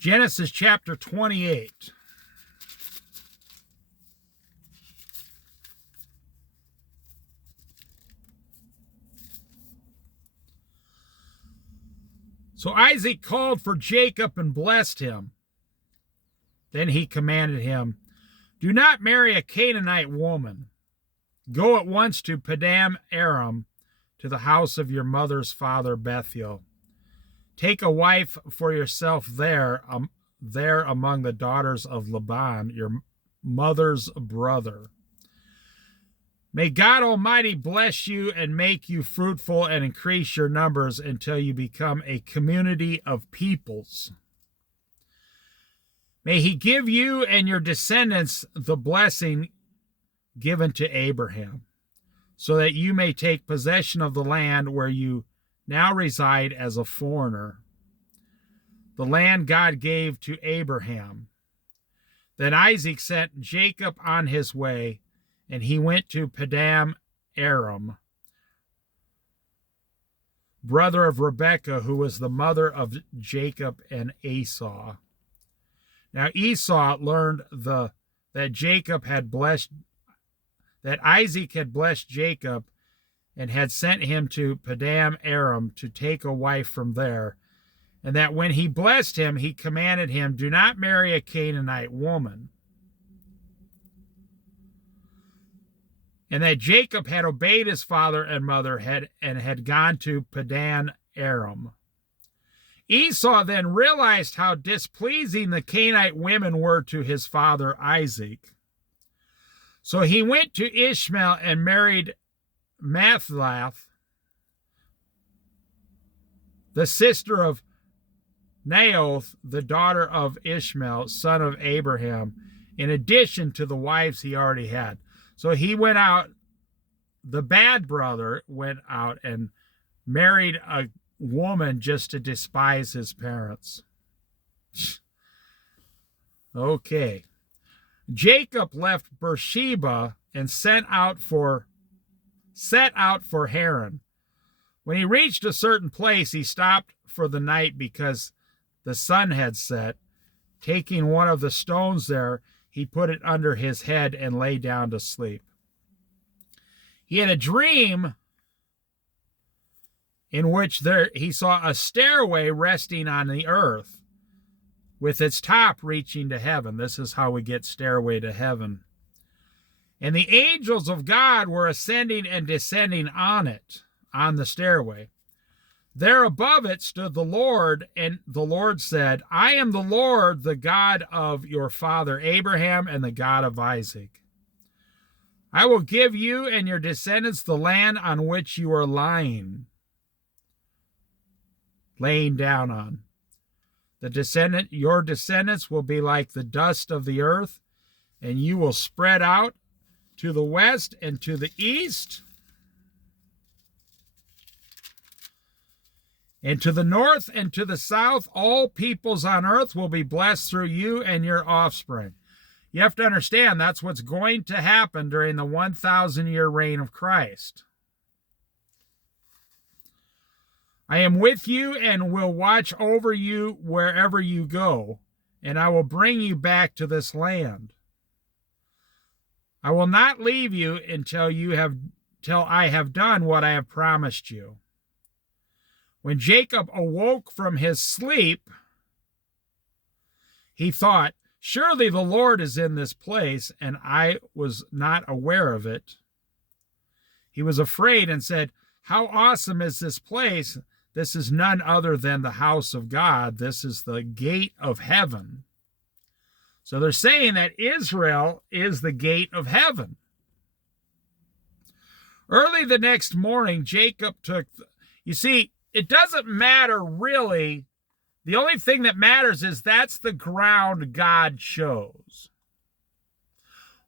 Genesis chapter 28. So Isaac called for Jacob and blessed him. Then he commanded him, "Do not marry a Canaanite woman. Go at once to Padan Aram, to the house of your mother's father Bethuel. Take a wife for yourself there among the daughters of Laban, your mother's brother. May God Almighty bless you and make you fruitful and increase your numbers until you become a community of peoples. May he give you and your descendants the blessing given to Abraham, so that you may take possession of the land where you now reside as a foreigner, the land God gave to Abraham." Then Isaac sent Jacob on his way, and he went to Padan Aram, brother of Rebekah, who was the mother of Jacob and Esau. Now Esau learned that Isaac had blessed Jacob and had sent him to Padan Aram to take a wife from there, and that when he blessed him, he commanded him, "Do not marry a Canaanite woman." And that Jacob had obeyed his father and mother and had gone to Padan Aram. Esau then realized how displeasing the Canaanite women were to his father Isaac. So he went to Ishmael and married Mahtlath, the sister of Naoth, the daughter of Ishmael, son of Abraham, in addition to the wives he already had. So he went out, the bad brother went out and married a woman just to despise his parents. Okay. Jacob left Beersheba and set out for Haran. When he reached a certain place, he stopped for the night because the sun had set. Taking one of the stones there, he put it under his head and lay down to sleep. He had a dream in which he saw a stairway resting on the earth with its top reaching to heaven. This is how we get Stairway to Heaven. And the angels of God were ascending and descending on it, on the stairway. There above it stood the Lord, and the Lord said, "I am the Lord, the God of your father Abraham and the God of Isaac. I will give you and your descendants the land on which you are laying down on. Your descendants will be like the dust of the earth, and you will spread out to the west and to the east, and to the north and to the south. All peoples on earth will be blessed through you and your offspring." You have to understand that's what's going to happen during the 1,000-year reign of Christ. "I am with you and will watch over you wherever you go, and I will bring you back to this land. I will not leave you until I have done what I have promised you." When Jacob awoke from his sleep, he thought, "Surely the Lord is in this place, and I was not aware of it." He was afraid and said, "How awesome is this place! This is none other than the house of God. This is the gate of heaven." So they're saying that Israel is the gate of heaven. Early the next morning, Jacob you see, it doesn't matter really. The only thing that matters is that's the ground God chose.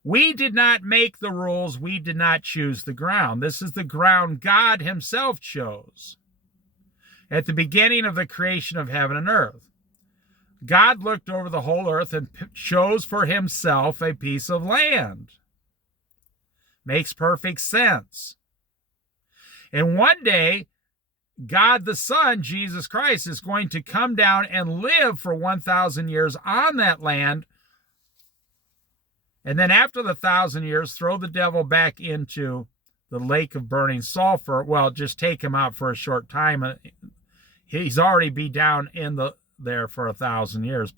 We did not make the rules. We did not choose the ground. This is the ground God himself chose at the beginning of the creation of heaven and earth. God looked over the whole earth and chose for himself a piece of land. Makes perfect sense. And one day, God the Son, Jesus Christ, is going to come down and live for 1,000 years on that land. And then after the 1,000 years, throw the devil back into the lake of burning sulfur. Well, just take him out for a short time. He's already be down in there for 1,000 years.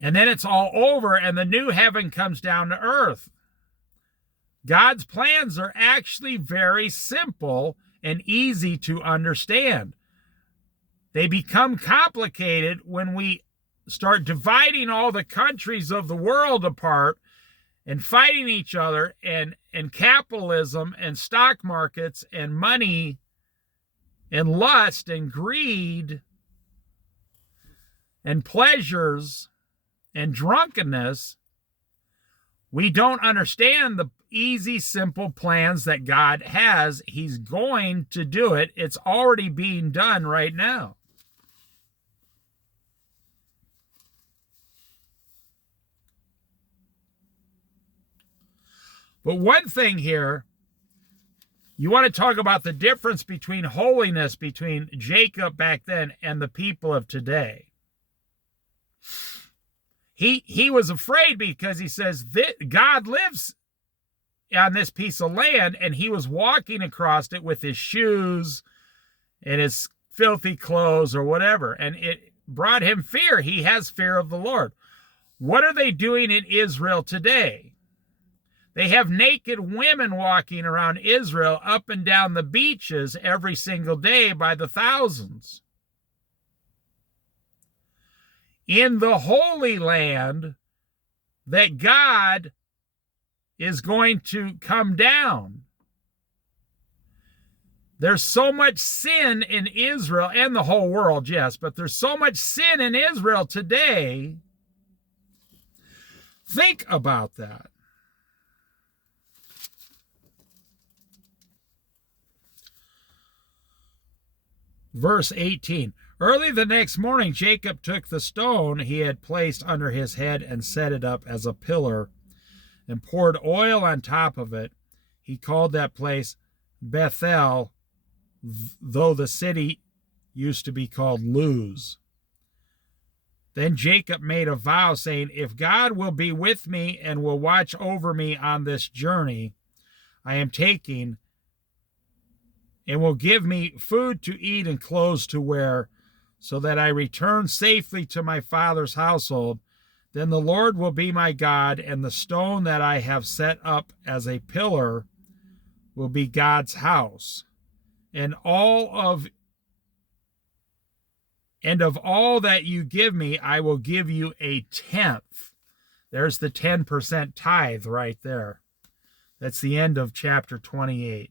And then it's all over, and the new heaven comes down to earth. God's plans are actually very simple and easy to understand. They become complicated when we start dividing all the countries of the world apart and fighting each other, and capitalism and stock markets and money and lust and greed and pleasures and drunkenness. We don't understand the easy, simple plans that God has. He's going to do it. It's already being done right now. But one thing here, you want to talk about the difference between holiness between Jacob back then and the people of today. He was afraid because he says that God lives on this piece of land, and he was walking across it with his shoes and his filthy clothes or whatever, and it brought him fear. He has fear of the Lord. What are they doing in Israel today? They have naked women walking around Israel up and down the beaches every single day by the thousands. In the Holy Land that God is going to come down, there's so much sin in Israel and the whole world, yes, but there's so much sin in Israel today. Think about that. Verse 18, early the next morning, Jacob took the stone he had placed under his head and set it up as a pillar and poured oil on top of it. He called that place Bethel, though the city used to be called Luz. Then Jacob made a vow, saying, if God will be with me and will watch over me on this journey I am taking, and will give me food to eat and clothes to wear, so that I return safely to my father's household, then the Lord will be my God, and the stone that I have set up as a pillar will be God's house. And of all that you give me, I will give you a tenth. There's the 10% tithe right there. That's the end of chapter 28.